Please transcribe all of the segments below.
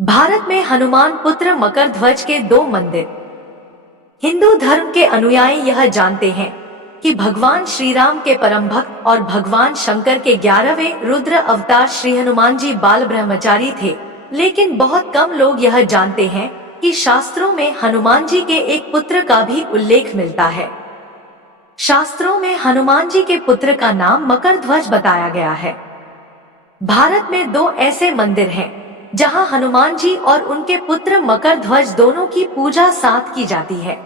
भारत में हनुमान पुत्र मकर ध्वज के दो मंदिर। हिंदू धर्म के अनुयायी यह जानते हैं कि भगवान श्री राम के परम भक्त और भगवान शंकर के 11वें रुद्र अवतार श्री हनुमान जी बाल ब्रह्मचारी थे, लेकिन बहुत कम लोग यह जानते हैं कि शास्त्रों में हनुमान जी के एक पुत्र का भी उल्लेख मिलता है। शास्त्रों में हनुमान जी के पुत्र का नाम मकर ध्वज बताया गया है। भारत में दो ऐसे मंदिर हैं जहां हनुमान जी और उनके पुत्र मकर ध्वज दोनों की पूजा साथ की जाती है।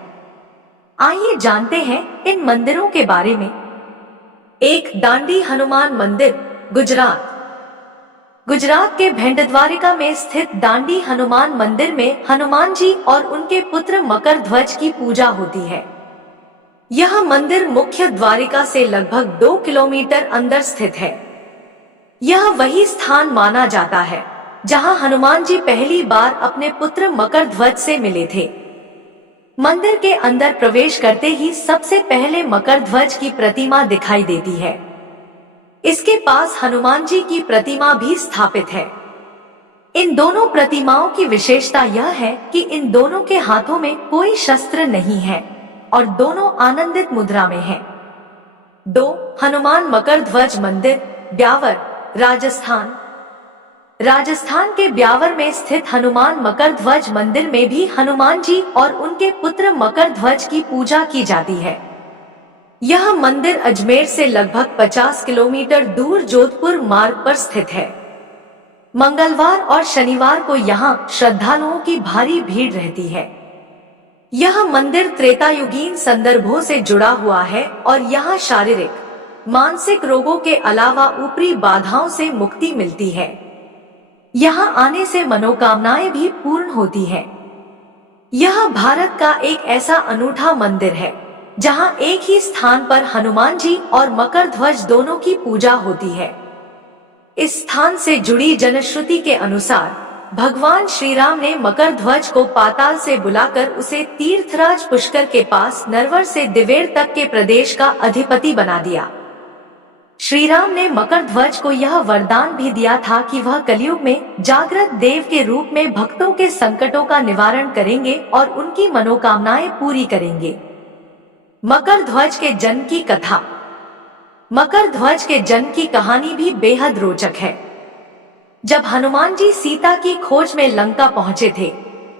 आइए जानते हैं इन मंदिरों के बारे में। एक, दांडी हनुमान मंदिर, गुजरात। गुजरात के भेंडद्वारिका में स्थित दांडी हनुमान मंदिर में हनुमान जी और उनके पुत्र मकर ध्वज की पूजा होती है। यह मंदिर मुख्य द्वारिका से लगभग 2 किलोमीटर अंदर स्थित है। यह वही स्थान माना जाता है जहां हनुमान जी पहली बार अपने पुत्र मकर ध्वज से मिले थे। मंदिर के अंदर प्रवेश करते ही सबसे पहले मकर ध्वज की प्रतिमा दिखाई देती है। इसके पास हनुमान जी की प्रतिमा भी स्थापित है। इन दोनों प्रतिमाओं की विशेषता यह है कि इन दोनों के हाथों में कोई शस्त्र नहीं है और दोनों आनंदित मुद्रा में हैं। 2, हनुमान मकर ध्वज मंदिर, ब्यावर, राजस्थान। राजस्थान के ब्यावर में स्थित हनुमान मकर ध्वज मंदिर में भी हनुमान जी और उनके पुत्र मकर ध्वज की पूजा की जाती है। यह मंदिर अजमेर से लगभग 50 किलोमीटर दूर जोधपुर मार्ग पर स्थित है। मंगलवार और शनिवार को यहाँ श्रद्धालुओं की भारी भीड़ रहती है। यह मंदिर त्रेतायुगीन संदर्भों से जुड़ा हुआ है और यहाँ शारीरिक, मानसिक रोगों के अलावा ऊपरी बाधाओं से मुक्ति मिलती है। यहाँ आने से मनोकामनाएं भी पूर्ण होती हैं। यह भारत का एक ऐसा अनूठा मंदिर है जहाँ एक ही स्थान पर हनुमान जी और मकर ध्वज दोनों की पूजा होती है। इस स्थान से जुड़ी जनश्रुति के अनुसार भगवान श्री राम ने मकर ध्वज को पाताल से बुलाकर उसे तीर्थराज पुष्कर के पास नरवर से दिवेर तक के प्रदेश का अधिपति बना दिया। श्री राम ने मकर ध्वज को यह वरदान भी दिया था कि वह कलयुग में जागृत देव के रूप में भक्तों के संकटों का निवारण करेंगे और उनकी मनोकामनाएं पूरी करेंगे। मकर ध्वज के जन्म की कथा। मकर ध्वज के जन्म की कहानी भी बेहद रोचक है। जब हनुमान जी सीता की खोज में लंका पहुँचे थे,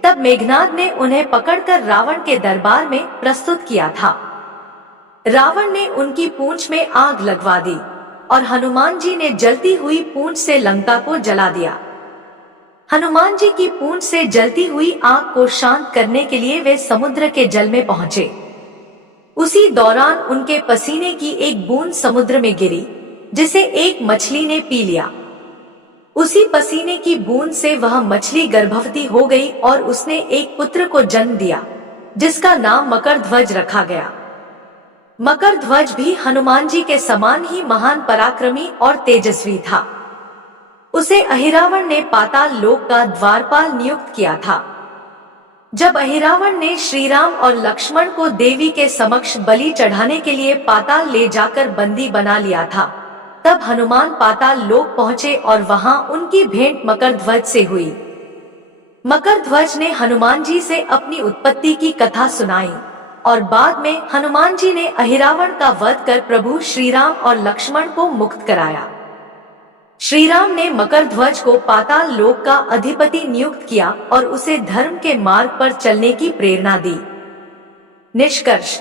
तब मेघनाद ने उन्हें पकड़कर रावण के दरबार में प्रस्तुत किया था। रावण ने उनकी पूंछ में आग लगवा दी और हनुमान जी ने जलती हुई पूंछ से लंका को जला दिया। हनुमान जी की पूंछ से जलती हुई आग को शांत करने के लिए वे समुद्र के जल में पहुंचे। उसी दौरान उनके पसीने की एक बूंद समुद्र में गिरी, जिसे एक मछली ने पी लिया। उसी पसीने की बूंद से वह मछली गर्भवती हो गई और उसने एक पुत्र को जन्म दिया, जिसका नाम मकर ध्वज रखा गया। मकर ध्वज भी हनुमान जी के समान ही महान पराक्रमी और तेजस्वी था। उसे अहिरावण ने पाताल लोक का द्वारपाल नियुक्त किया था। जब अहिरावण ने श्री राम और लक्ष्मण को देवी के समक्ष बलि चढ़ाने के लिए पाताल ले जाकर बंदी बना लिया था, तब हनुमान पाताल लोक पहुंचे और वहां उनकी भेंट मकर ध्वज से हुई। मकर ध्वज ने हनुमान जी से अपनी उत्पत्ति की कथा सुनाई और बाद में हनुमान जी ने अहिरावण का वध कर प्रभु श्री राम और लक्ष्मण को मुक्त कराया। श्री राम ने मकर ध्वज को पाताल लोक का अधिपति नियुक्त किया और उसे धर्म के मार्ग पर चलने की प्रेरणा दी। निष्कर्ष,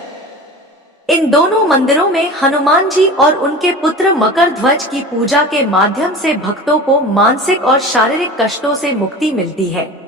इन दोनों मंदिरों में हनुमान जी और उनके पुत्र मकर ध्वज की पूजा के माध्यम से भक्तों को मानसिक और शारीरिक कष्टों से मुक्ति मिलती है।